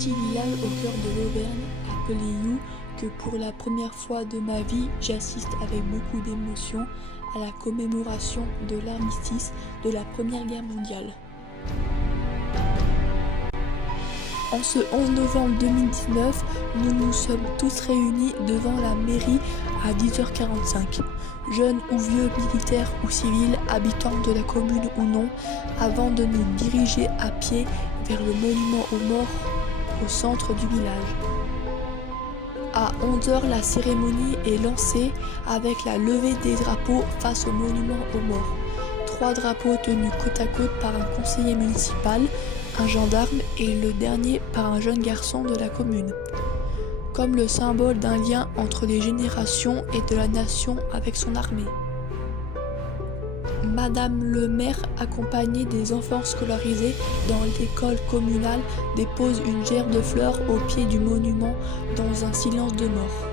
petit village au cœur de l'Auvergne, appelé You, que pour la première fois de ma vie, j'assiste avec beaucoup d'émotion à la commémoration de l'armistice de la Première Guerre mondiale. En ce 11 novembre 2019, nous nous sommes tous réunis devant la mairie à 10h45. Jeunes ou vieux, militaires ou civils, habitants de la commune ou non, avant de nous diriger à pied vers le monument aux morts au centre du village. À 11h, la cérémonie est lancée avec la levée des drapeaux face au monument aux morts. 3 drapeaux tenus côte à côte par un conseiller municipal, un gendarme et le dernier par un jeune garçon de la commune, comme le symbole d'un lien entre les générations et de la nation avec son armée. Madame le maire, accompagnée des enfants scolarisés dans l'école communale, dépose une gerbe de fleurs au pied du monument dans un silence de mort.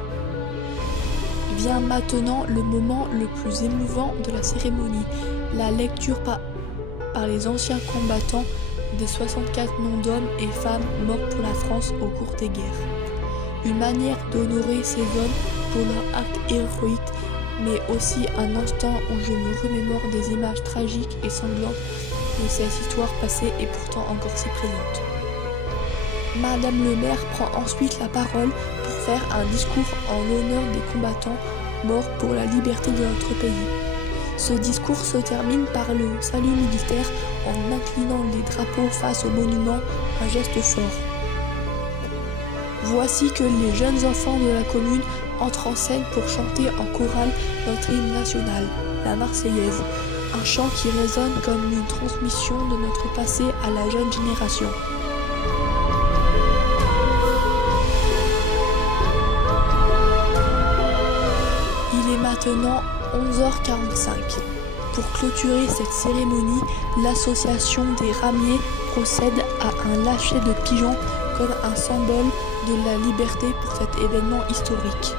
Vient maintenant le moment le plus émouvant de la cérémonie, la lecture par les anciens combattants des 64 noms d'hommes et femmes morts pour la France au cours des guerres. Une manière d'honorer ces hommes pour leur acte héroïque, mais aussi un instant où je me remémore des images tragiques et sanglantes de cette histoire passée et pourtant encore si présente. Madame le maire prend ensuite la parole pour faire un discours en l'honneur des combattants morts pour la liberté de notre pays. Ce discours se termine par le salut militaire en inclinant les drapeaux face au monument, un geste fort. Voici que les jeunes enfants de la commune entrent en scène pour chanter en chorale notre hymne national, la Marseillaise, un chant qui résonne comme une transmission de notre passé à la jeune génération. Il est maintenant 11h45. Pour clôturer cette cérémonie, l'association des ramiers procède à un lâcher de pigeons comme un symbole de la liberté pour cet événement historique.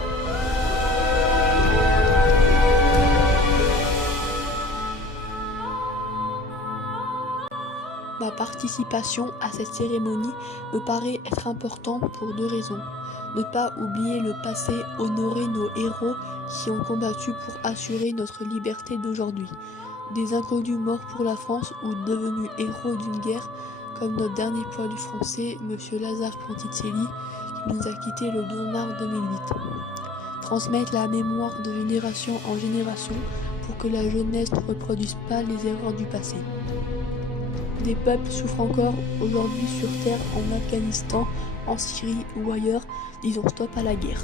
Ma participation à cette cérémonie me paraît être importante pour 2 raisons. Ne pas oublier le passé, honorer nos héros qui ont combattu pour assurer notre liberté d'aujourd'hui. Des inconnus morts pour la France ou devenus héros d'une guerre, comme notre dernier poilu français, M. Lazare Ponticelli, qui nous a quittés le 12 mars 2008. Transmettre la mémoire de génération en génération pour que la jeunesse ne reproduise pas les erreurs du passé. Des peuples souffrent encore aujourd'hui sur terre, en Afghanistan, en Syrie ou ailleurs. Disons stop à la guerre.